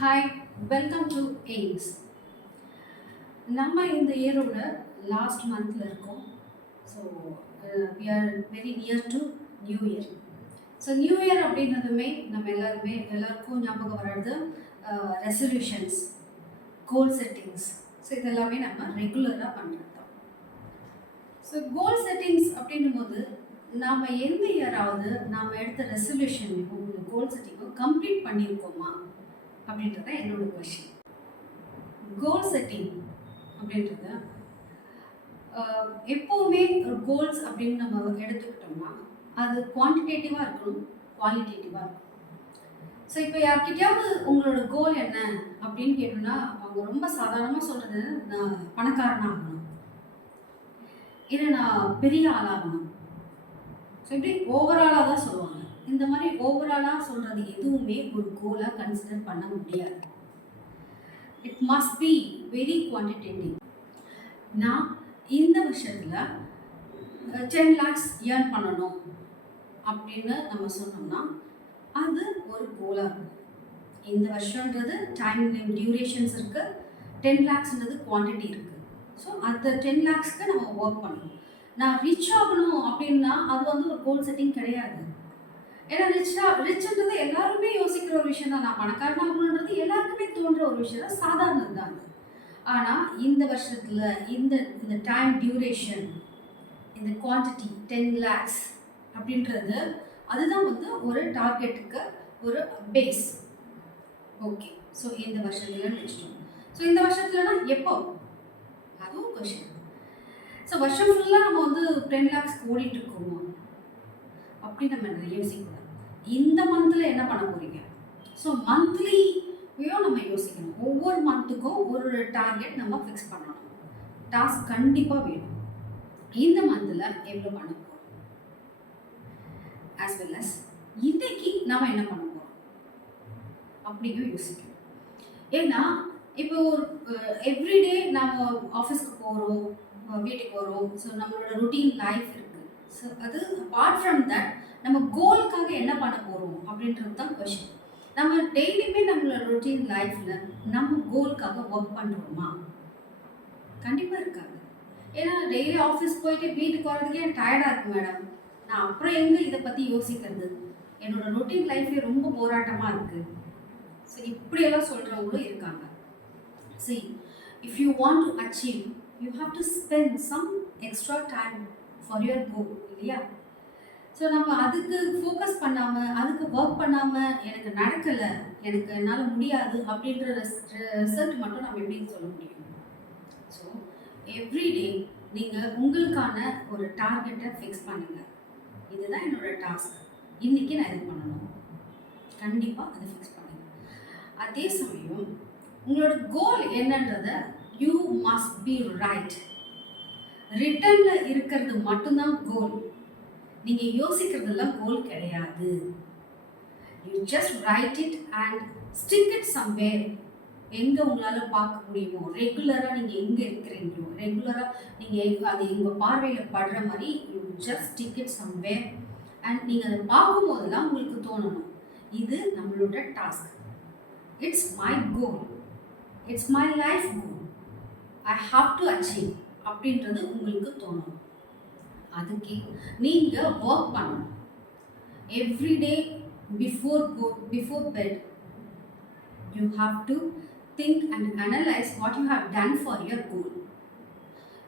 Hi, welcome to AIIMS. நம்ம இந்த இயரோட last மந்தில் இருக்கோம். So we are very near to new year. So new year அப்படின்றதுமே நம்ம எல்லாருக்கும் ஞாபகம் வர்றது ரெசல்யூஷன்ஸ், கோல் செட்டிங்ஸ். ஸோ இதெல்லாமே நம்ம ரெகுலராக பண்ணுறது தான். ஸோ கோல் செட்டிங்ஸ் அப்படின்னும் போது நாம் எந்த இயராவது நாம் எடுத்த ரெசல்யூஷன் கோல் செட்டிங்கோ கம்ப்ளீட் பண்ணியிருக்கோமா அப்படின்றத என்னோட கொஷின். கோல் செட்டிங் அப்படின்றத எப்போவுமே ஒரு கோல்ஸ் அப்படின்னு நம்ம எடுத்துக்கிட்டோம்னா அது குவான்டிடேட்டிவாக இருக்கணும், குவாலிட்டேட்டிவாக இருக்கும். ஸோ இப்போ யார்கிட்டயாவது உங்களோட கோல் என்ன அப்படின்னு கேட்டோம்னா அவங்க ரொம்ப சாதாரணமாக சொல்கிறது, நான் பணக்காரனாகணும், இல்லை நான் பெரிய ஆளாகணும். ஸோ இப்படி ஓவராலாக தான் சொல்லுவாங்க. இந்த மாதிரி ஓவராலாக சொல்கிறது எதுவுமே ஒரு கோலாக கன்சிடர் பண்ண முடியாது. It must be very quantitative. நான் இந்த வருஷத்தில் 10 lakhs ஏர்ன் பண்ணணும் அப்படின்னு நம்ம சொன்னோம்னா அது ஒரு கோலாக இருக்கும். இந்த வருஷன்றது டைம் டியூரேஷன்ஸ் இருக்குது, 10 lakhsன்றது குவான்டிட்டி இருக்குது. ஸோ அந்த 10 lakhsக்கு நம்ம ஒர்க் பண்ணணும். நான் ரிச் ஆகணும் அப்படின்னா அது ஒரு கோல் செட்டிங் கிடையாது. ஏன்னா ரிச்ன்றது எல்லாருமே யோசிக்கிற ஒரு விஷயம் தான். நான் பணக்காரனாகணுன்றது எல்லாருக்குமே தோன்ற ஒரு விஷயம் தான், சாதாரணது தான். ஆனால் இந்த வருஷத்தில் இந்த டைம் டியூரேஷன், இந்த குவான்டிட்டி 10 lakhs அப்படின்றது அதுதான் ஒரு டார்கெட்டுக்கு ஒரு பேஸ். ஓகே, ஸோ இந்த வருஷத்துல நினச்சிட்டோம். ஸோ இந்த வருஷத்துலனா எப்போ, அதுவும் கொஷின். ஸோ வருஷம் ஃபுல்லாக நம்ம 10 lakhs ஓடிட்டு இருக்கோமோ அப்படி நம்ம யோசிக்கக்கூடாது. இந்த மந்தில் என்ன பண்ண போகிறீங்க? ஸோ மந்த்லியும் நம்ம யோசிக்கணும். ஒவ்வொரு மந்த்துக்கும் ஒரு டார்கெட் நம்ம ஃபிக்ஸ் பண்ணணும். டாஸ்க் கண்டிப்பாக வேணும். இந்த மந்தில் எவ்வளோ பண்ண போகிறோம், ஆஸ் வெல் அஸ் இன்னைக்கு நாம் என்ன பண்ண போகிறோம் அப்படியும் யோசிக்கணும். ஏன்னா இப்போ ஒரு எவ்ரிடே நம்ம ஆஃபீஸ்க்கு போகிறோம், வீட்டுக்கு வரோம். ஸோ நம்மளோட ரொட்டீன் லைஃப் இருக்குது. ஸோ அது அப்பார்ட் ஃப்ரம் தட் நம்ம கோலுக்காக என்ன பண்ண போகிறோம் அப்படின்றது தான் கொஷின். நம்ம டெய்லியுமே நம்மளோட ரொட்டீன் லைஃப்பில் நம்ம கோலுக்காக ஒர்க் பண்ணுறோமா? கண்டிப்பாக இருக்காது. ஏன்னா டெய்லி ஆஃபீஸ் போயிட்டு வீட்டுக்கு வரதுக்கே டயர்டாக இருக்குது மேடம், நான் அப்புறம் எங்கே இதை பற்றி யோசிக்கிறது, என்னோட ரொட்டீன் லைஃபே ரொம்ப போராட்டமாக இருக்குது. ஸோ இப்படியெல்லாம் சொல்கிறவங்களும் இருக்காங்க. See, if you want to achieve, you have to spend some extra time for your goal, இல்லையா? ஸோ நம்ம அதுக்கு ஃபோக்கஸ் பண்ணாமல், அதுக்கு ஒர்க் பண்ணாமல், எனக்கு நடக்கலை, என்னால் முடியாது அப்படின்ற ரிசல்ட் மட்டும் நம்ம எப்படி சொல்ல முடியும்? ஸோ எவ்ரிடே நீங்கள் உங்களுக்கான ஒரு டார்கெட்டை ஃபிக்ஸ் பண்ணுங்கள். இதுதான் என்னோடய டாஸ்க், இன்றைக்கி நான் இது பண்ணணும். கண்டிப்பாக அதை ஃபிக்ஸ் பண்ணுங்கள். அதே சமயம் உங்களோட கோல் என்னன்றத யூ மஸ்ட் பி ரைட். ரிட்டனில் இருக்கிறது மட்டும்தான் கோல். நீங்கள் யோசிக்கிறதெல்லாம் கோல் கிடையாது. You just right it and stick it somewhere. எங்கே உங்களால் பார்க்க முடியுமோ, ரெகுலராக நீங்கள் எங்கே இருக்கிறீங்களோ, ரெகுலராக நீங்கள் அது எங்கள் பார்வையில் படுற மாதிரி you just stick it somewhere. And நீங்கள் அதை பார்க்கும்போதெல்லாம் உங்களுக்கு தோணணும், இது நம்மளோட task, it's my goal, it's my life goal, I have to achieve அப்படின்றது உங்களுக்கு தோணும். அதுக்கு நீங்கள் ஒர்க் பண்ணணும். Everyday before bed you have to think and analyse what you have done for your goal.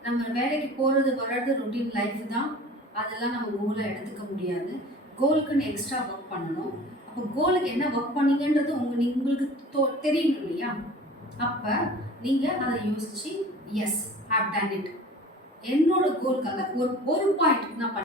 நம்ம வேலைக்கு போகிறது வர்றது ரொட்டீன் லைஃப் தான், அதெல்லாம் நம்ம கோலை எடுத்துக்க முடியாது. கோலுக்குன்னு எக்ஸ்ட்ரா ஒர்க் பண்ணணும். அப்போ கோலுக்கு என்ன ஒர்க் பண்ணீங்கன்றது உங்களுக்கு தெரியணும் இல்லையா? அப்போ நீங்கள் அதை யோசித்து எஸ் ஹேவ் டன் இட், என்னோட கோலுக்காக ஒரு பாயிண்ட் நான்